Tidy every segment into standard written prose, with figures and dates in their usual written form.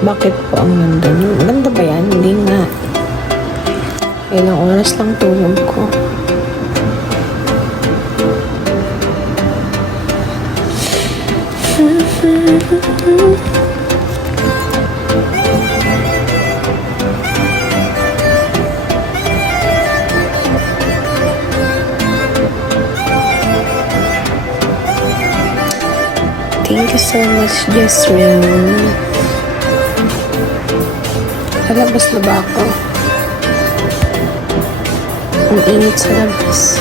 Bakit po ang nandun? Ganda ba yan? Hindi nga. Ilang oras lang tulog ko. Thank you so much, Jessreel. Lalabas na ba ako? Ang init sa labas.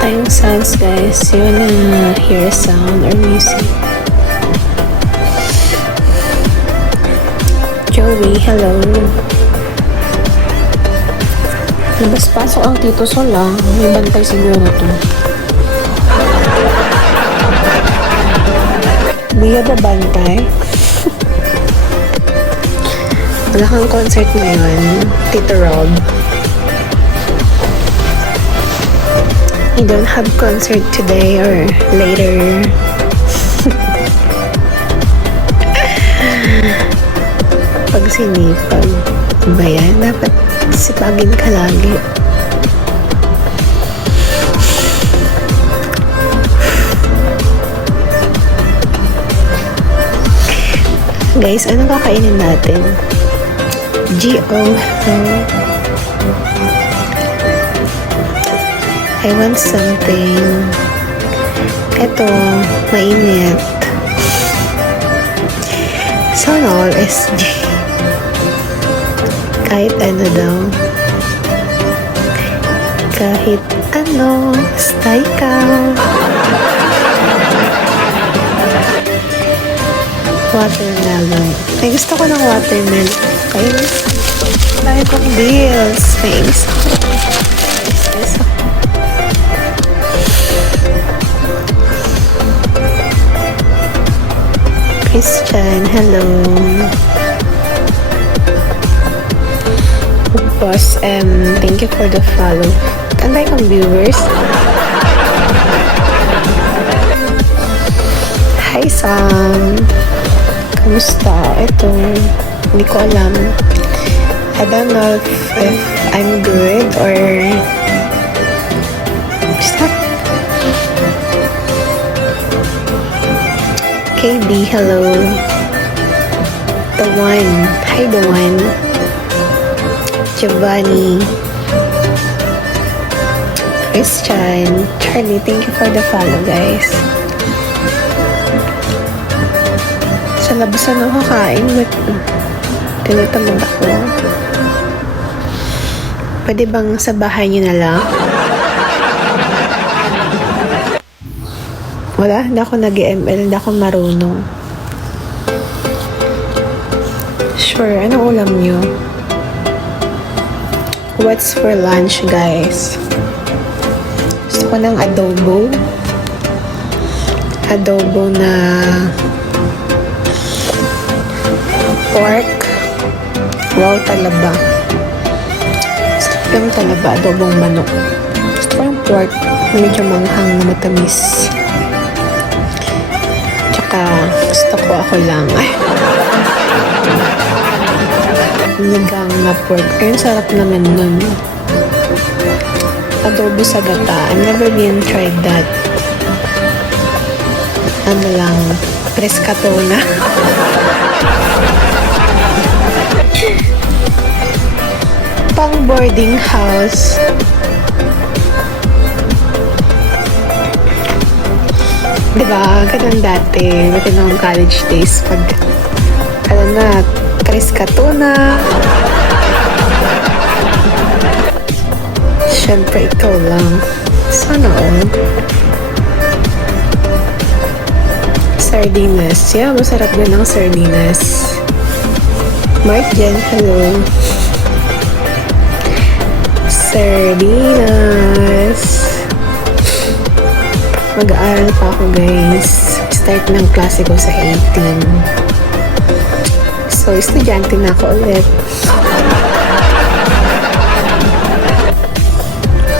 Tayong sounds, guys. You wanna hear a sound or music? Joey, hello. Labas-pasok ang Tito Sol ah. May bantay siguro to. Bia ba bantay? Wala kang concert ngayon, Tito Rob. You don't have concert today or later. Pag sinipag ba yan? Dapat sipagin ka lagi. Guys, ano kakainin natin? G.O. I want something. Ito, mainit. Sana all SG. Kahit ano daw. Kahit ano, stay ka. Watermelon. Ay, gusto ko ng watermelon. Okay. Dahil kong bills. May inis ako. Inis ako. Christian, hello. Boss, thank you for the follow. Tanday kong viewers. Hi, Sam. Kamusta? Ito, hindi ko alam. I don't know if I'm good or stop. KB, hello. The one. Hi, the one. Giovanni, Christian, Charlie, thank you for the follow, guys. Sa labasan ako kakain, but tinatamad ako. Pwede bang sa bahay niyo na lang? Wala, hindi ako nag-ML, hindi ako marunong. Sure, anong ulam niyo? What's for lunch, guys? Gusto ko ng adobo. Adobo na pork. Wow, talaba. Gusto ko yung talaba, adobong manok. Gusto ko yung pork. Medyo manghang na matamis. Tsaka, gusto ko ako lang. Nigang na pork. Ayun, sarap naman nun. Adobo sa gata. I've never been tried that. Ano lang, Pescatona. Pang boarding house. Diba? Ganun dati. Ba't yung college days pag alam na, Pescatona. Siyempre, ikaw lang. Sana all. Sardinas. Yeah, masarap din ang sardinas. Mark Jen, hello. Sardinas. Mag-aaral pa ako, guys. Start ng klase ko sa 18. So, So, estudyante na ako ulit.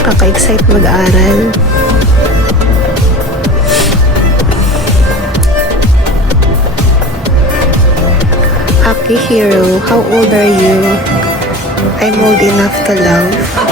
Kaka-excite mag-aral. Aki Hero, how old are you? I'm old enough to love.